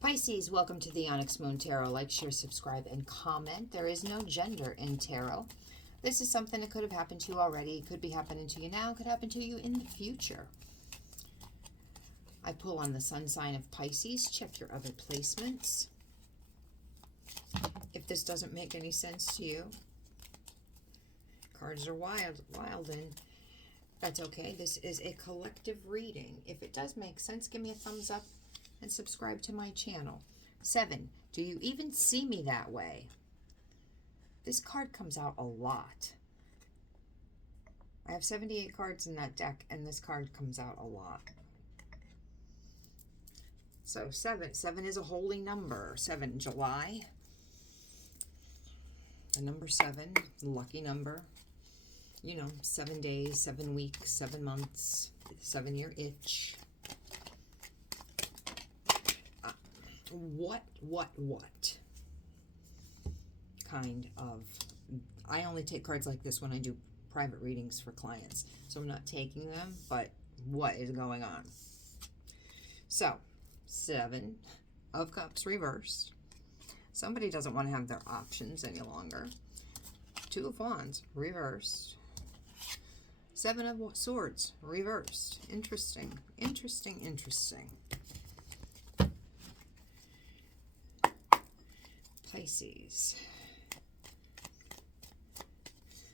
Pisces, welcome to the Onyx Moon Tarot. Like, share, subscribe, and comment. There is no gender in tarot. This is something that could have happened to you already. It could be happening to you now. It could happen to you in the future. I pull on the sun sign of Pisces. Check your other placements. If this doesn't make any sense to you, cards are wild and that's okay. This is a collective reading. If it does make sense, give me a thumbs up and subscribe to my channel. 7, do you even see me that way? This card comes out a lot. I have 78 cards in that deck, and this card comes out a lot. So 7 is a holy number. 7, July. The number 7, lucky number. You know, 7 days, 7 weeks, 7 months, 7-year itch. What kind of, I only take cards like this when I do private readings for clients, so I'm not taking them, but what is going on? So 7 of Cups reversed. Somebody doesn't want to have their options any longer. 2 of Wands reversed. 7 of Swords reversed. Interesting. Pisces.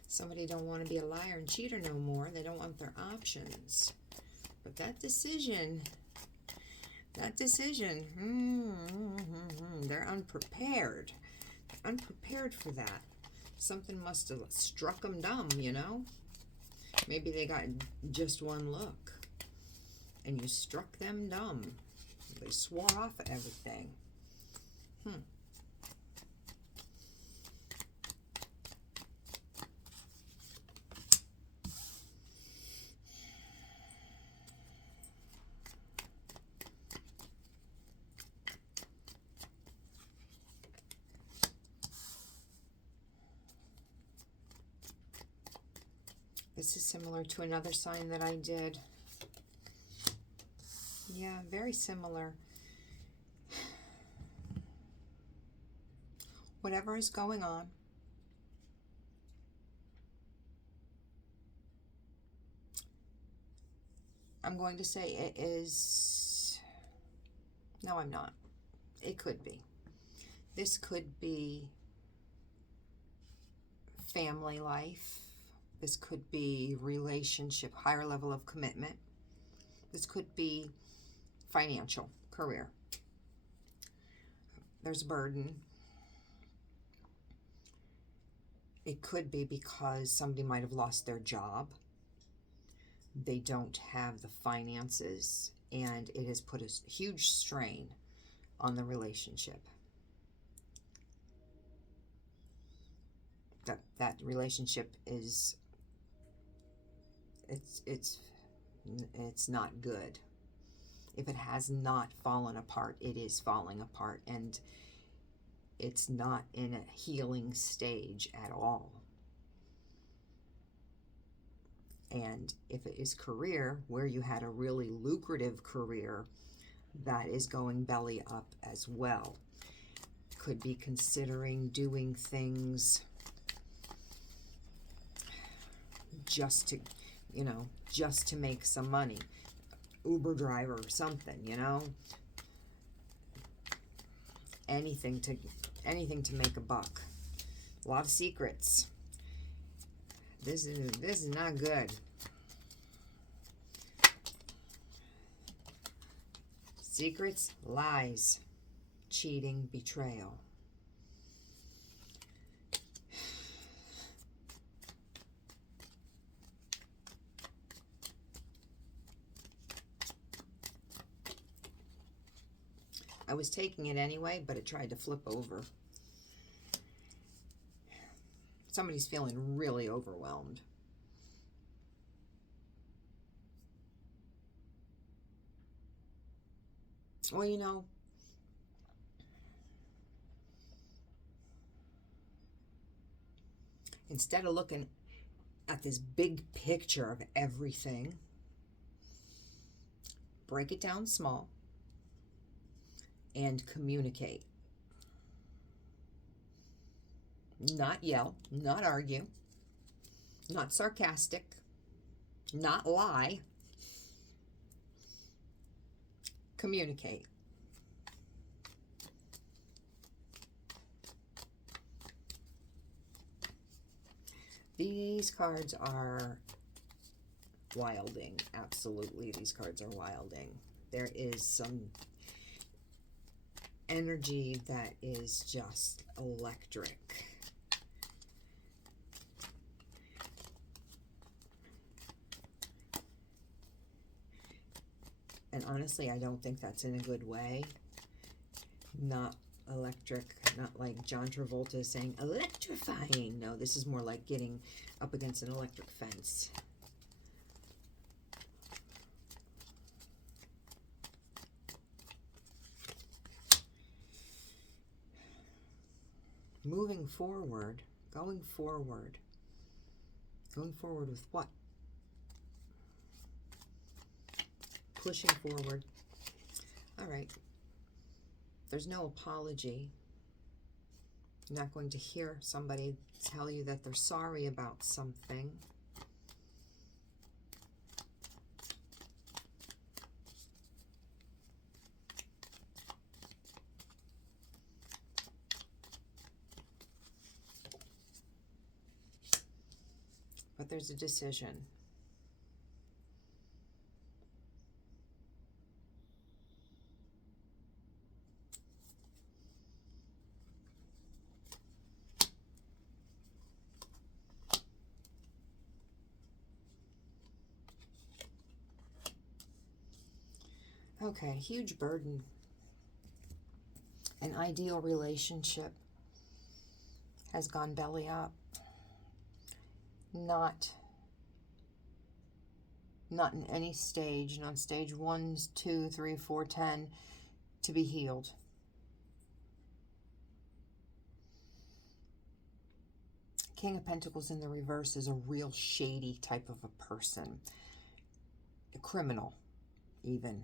Somebody don't want to be a liar and cheater no more. They don't want their options. But that decision, they're unprepared. Unprepared for that. Something must have struck them dumb, you know? Maybe they got just one look and you struck them dumb. They swore off everything. This is similar to another sign that I did. Yeah, very similar. Whatever is going on, I'm going to say it is, no, I'm not. It could be. This could be family life. This could be relationship, higher level of commitment. This could be financial, career. There's burden. It could be because somebody might have lost their job. They don't have the finances, and it has put a huge strain on the relationship. That relationship is, it's not good. If it has not fallen apart, it is falling apart, and it's not in a healing stage at all. And if it is career, where you had a really lucrative career, that is going belly up as well. Could be considering doing things just to, you know, just to make some money. Uber driver or something, you know. Anything to make a buck. A lot of secrets. This is not good. Secrets, lies, cheating, betrayal. I was taking it anyway, but it tried to flip over. Somebody's feeling really overwhelmed. Well, you know, instead of looking at this big picture of everything, break it down small and communicate. Not yell, not argue, not sarcastic, not lie. Communicate. These cards are wilding. Absolutely, these cards are wilding. There is some energy that is just electric. And honestly, I don't think that's in a good way. Not electric, not like John Travolta is saying electrifying. No, this is more like getting up against an electric fence. Moving forward, going forward. Going forward with what? Pushing forward. All right. There's no apology. You're not going to hear somebody tell you that they're sorry about something. But there's a decision. Okay, huge burden. An ideal relationship has gone belly up. Not in any stage, not stage 1, 2, 3, 4, 10, to be healed. King of Pentacles in the reverse is a real shady type of a person. A criminal, even.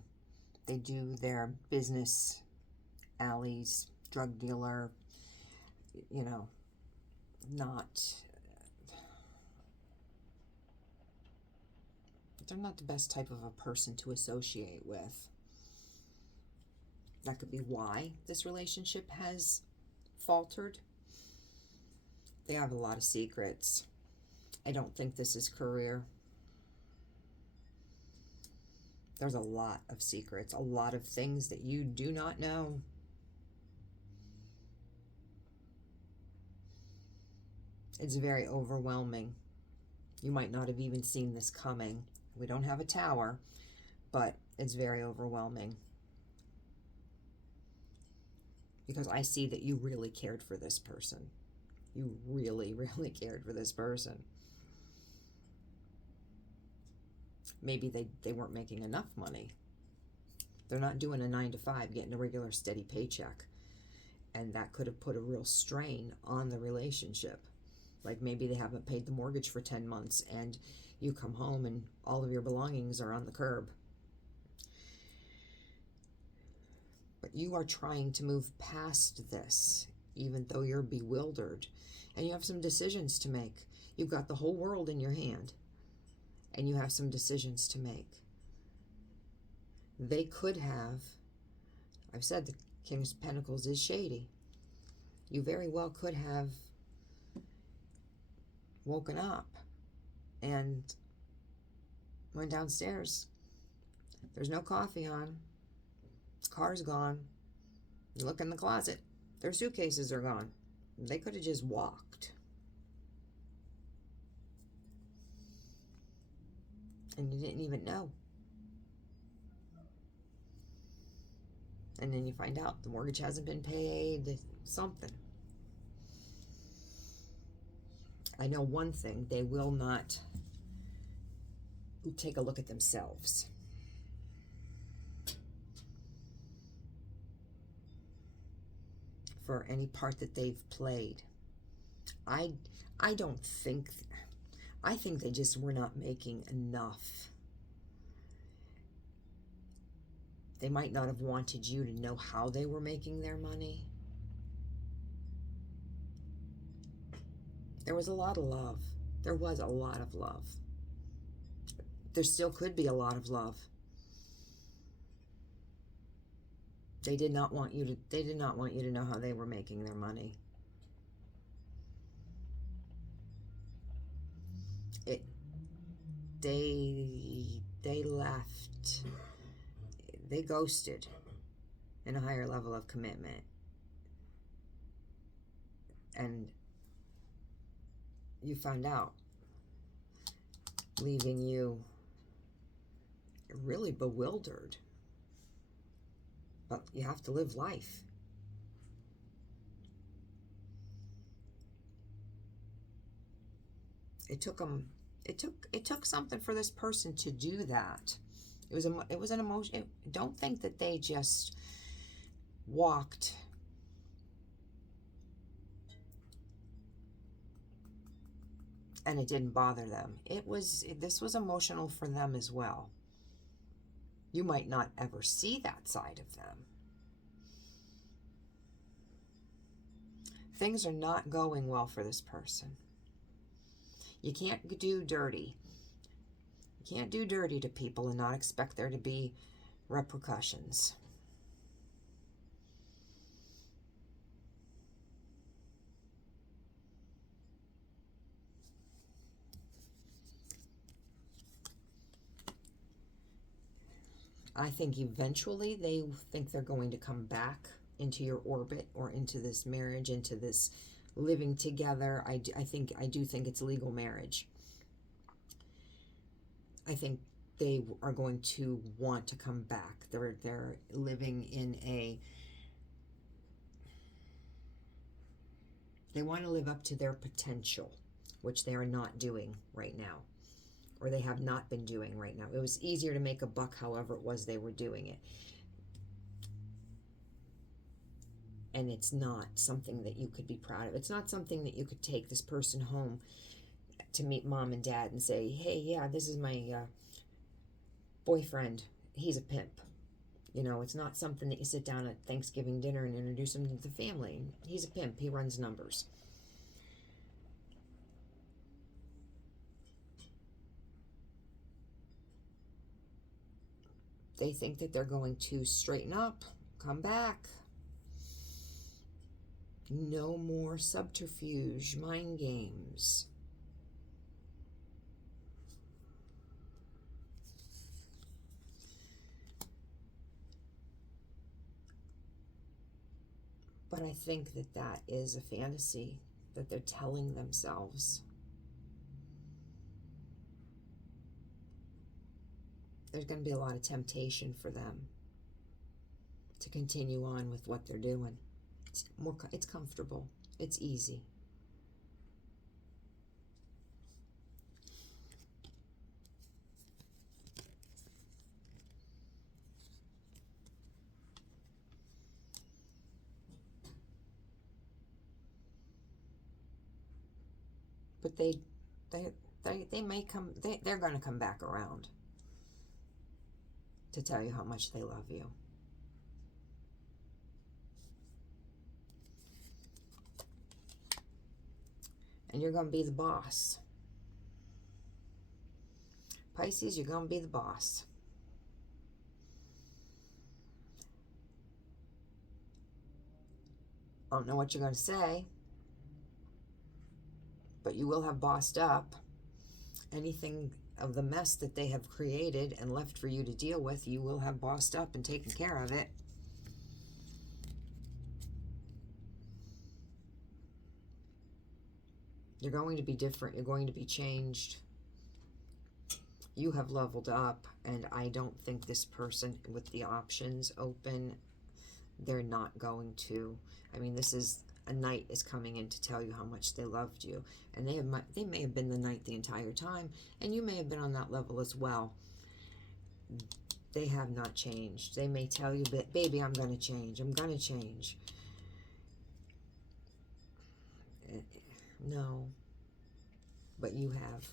They do their business alleys, drug dealer, you know, they're not the best type of a person to associate with. That could be why this relationship has faltered. They have a lot of secrets. I don't think this is career. There's a lot of secrets, a lot of things that you do not know. It's very overwhelming. You might not have even seen this coming. We don't have a tower, but it's very overwhelming. Because I see that you really cared for this person. You really, really cared for this person. Maybe they weren't making enough money. They're not doing a 9-to-5, getting a regular steady paycheck. And that could have put a real strain on the relationship. Like maybe they haven't paid the mortgage for 10 months and you come home and all of your belongings are on the curb. But you are trying to move past this, even though you're bewildered. And you have some decisions to make. You've got the whole world in your hand. And you have some decisions to make. They could have, I've said the King of Pentacles is shady. You very well could have woken up and went downstairs. There's no coffee on. Car's gone. You look in the closet. Their suitcases are gone. They could have just walked. And you didn't even know. And then you find out the mortgage hasn't been paid, something. I know one thing, they will not take a look at themselves. For any part that they've played. I don't think, I think they just were not making enough. They might not have wanted you to know how they were making their money. There was a lot of love. There was a lot of love. There still could be a lot of love. They did not want you to know how they were making their money. They left. They ghosted in a higher level of commitment. And you found out, leaving you really bewildered. But you have to live life. It took something for this person to do that. It was an emotion. Don't think that they just walked and it didn't bother them. This was emotional for them as well. You might not ever see that side of them. Things are not going well for this person. You can't do dirty. You can't do dirty to people and not expect there to be repercussions. I think eventually they think they're going to come back into your orbit or into this marriage, into this living together. I do think it's legal marriage. I think they are going to want to come back. They're living in a... They want to live up to their potential, which they are not doing right now. Or they have not been doing right now. It was easier to make a buck however it was they were doing it. And it's not something that you could be proud of. It's not something that you could take this person home to meet mom and dad and say, hey, yeah, this is my boyfriend. He's a pimp. You know, it's not something that you sit down at Thanksgiving dinner and introduce him to the family. He's a pimp. He runs numbers. They think that they're going to straighten up, come back. No more subterfuge, mind games. But I think that that is a fantasy that they're telling themselves. There's going to be a lot of temptation for them to continue on with what they're doing. It's comfortable. It's easy. But they may come. They're going to come back around to tell you how much they love you. And you're going to be the boss. Pisces, you're going to be the boss. I don't know what you're going to say, but you will have bossed up. Anything of the mess that they have created and left for you to deal with, you will have bossed up and taken care of it. You're going to be different. You're going to be changed. You have leveled up, and I don't think this person, with the options open, they're not going to. I mean, this is a knight is coming in to tell you how much they loved you, and they may have been the knight the entire time, and you may have been on that level as well. They have not changed. They may tell you, but baby, I'm going to change. I'm going to change. No, but you have.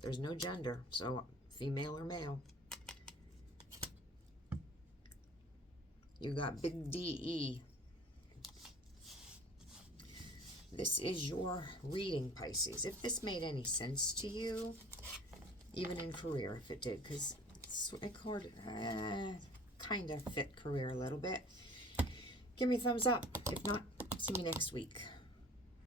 There's no gender, so female or male. You got big DE. This is your reading, Pisces. If this made any sense to you, even in career, if it did, because it kind of fit career a little bit, give me a thumbs up. If not, see me next week.